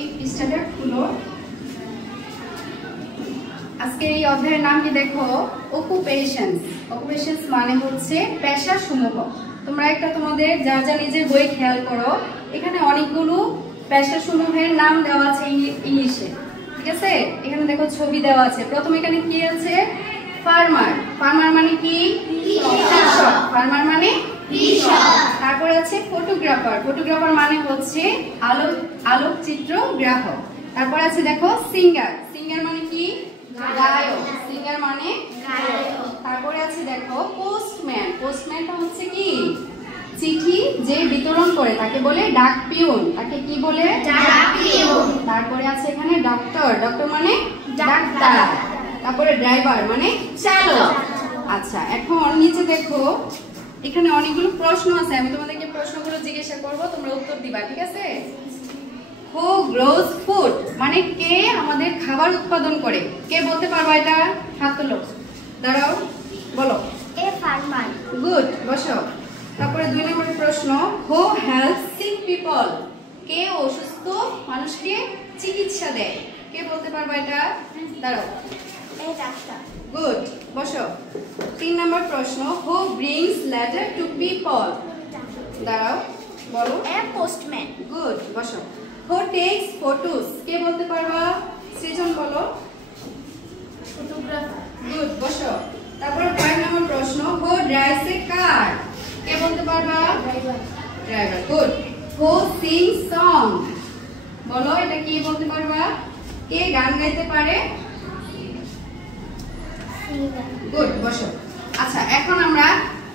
এই পৃষ্ঠাটা খুলো। আজকে এই অধ্যায়ের নাম কি দেখো? অকুপেশনস। অকুপেশনস মানে হচ্ছে পেশাসমূহ। তোমরা একটা তোমাদের যা যা নিজের বই খেয়াল করো, এখানে অনেকগুলো পেশাসমূহের নাম দেওয়া আছে ইংলিশে, ঠিক আছে? এখানে দেখো ছবি দেওয়া আছে। প্রথমে এখানে কি আছে? ফার্মার। ফার্মার মানে কি? কৃষক। ফার্মার মানে কৃষক। তারপরে আছে ফটোগ্রাফার। ফটোগ্রাফার মানে হচ্ছে আলোকচিত্র গ্রাহক। তারপর আছে দেখো সিঙ্গার। সিঙ্গার মানে কি? গায়ক। সিঙ্গার মানে গায়ক। তারপরে আছে দেখো পোস্টম্যান। পোস্টম্যানটা হচ্ছে কি? চিঠি যে বিতরণ করে তাকে বলে ডাক পিয়ন। তাকে কি বলে? ডাক পিয়ন। তারপরে আছে এখানে ডক্টর। ডক্টর মানে ডাক্তার। তারপরে ড্রাইভার মানে চালক। আচ্ছা, এখন নিচে দেখো এখানে অনেকগুলো প্রশ্ন আছে। আমি তোমাদেরকে প্রশ্নগুলো জিজ্ঞাসা করব, তোমরা উত্তর দিবা, ঠিক আছে? হু গ্রোজ ফুড মানে কে আমাদের খাবার উৎপাদন করে? কে বলতে পারবা এটা? হাত তোলো। দাঁড়াও, বলো। A farmer. গুড, বসো। তারপরে 2 নম্বরের প্রশ্ন, হু হেল্পস সিক পিপল কে অসুস্থ মানুষকে চিকিৎসা দেয়? কে বলতে পারবা এটা? দাঁড়াও। এ ডাক্তার। গুড, বসো। 3 নম্বর প্রশ্ন, হু ব্রিংস লেটার টু পিপল? দাঁড়াও, বলো। এ পোস্টম্যান। গুড, বসো। হু টেকস ফটোস কে বলতে পারবা? সৃজন, বলো। ফটোগ্রাফার। গুড, বসো। তারপর 5 নম্বর প্রশ্ন, হু ড্রাইভস এ কার কে বলতে পারবা? ড্রাইভার। ড্রাইভার। গুড। হু সিংস সং বলো, এটা কি বলতে পারবা? কে গান গাইতে পারে? সিঙ্গার। গুড, বসো। আচ্ছা, এখন আমরা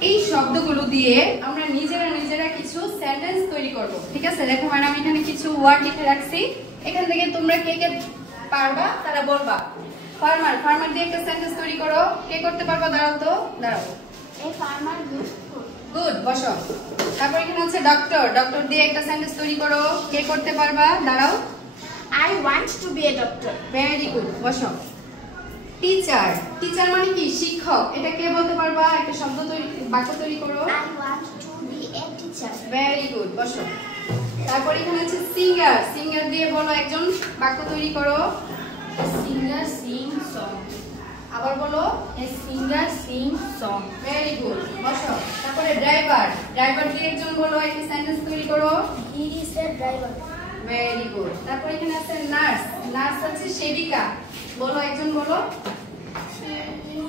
এই শব্দগুলো দিয়ে আমরা নিজেরা কিছু সেন্টেন্স তৈরি করব, ঠিক আছে? দেখো ম্যাডাম এখানে কিছু ওয়ার্ড লিখে রাখছি, এখান থেকে তোমরা কে কে পারবা তারা বলবা। ফার্মার। ফার্মার দিয়ে একটা সেন্টেন্স তৈরি করো। কে করতে পারবা? দাঁড়াও তো, দাঁড়াও। A farmer good food. Good, বসো। তারপর এখানে আছে ডক্টর। ডক্টর দিয়ে একটা সেন্টেন্স তৈরি করো। কে করতে পারবা? দাঁড়াও। I want to be a doctor. Very good, বসো। টিচার। টিচার মানে কি? শিক্ষক। এটা কে বলতে পারবা? একটা শব্দ তৈরি, বাক্য তৈরি করো। I want to be a teacher. Very good, বসো। তারপর এখানে আছে সিঙ্গার। সিঙ্গার দিয়ে বলো একজন বাক্য তৈরি করো। Singer Singh song. আবার বলো। A singer Singh song. Very good, বসো। তারপরে ড্রাইভার। ড্রাইভার দিয়ে একজন বলো একটা সেন্টেন্স তৈরি করো। He is a driver. Very good. তারপর এখানে আছে নার্স। নার্স হচ্ছে সেবিকা, বলো একজন বলো। He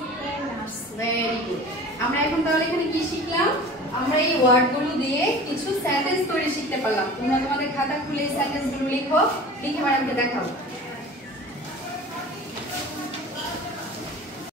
is a nurse. Very good. আমরা এখন তাহলে এখানে কি শিখলাম? আমরা এই ওয়ার্ডগুলো দিয়ে কিছু সেন্টেন্স তৈরি শিখতে পারলাম। তোমরা তোমাদের খাতা খুলে এই সেন্টেন্সগুলো লিখো, লিখে ম্যাডামকে দেখাও।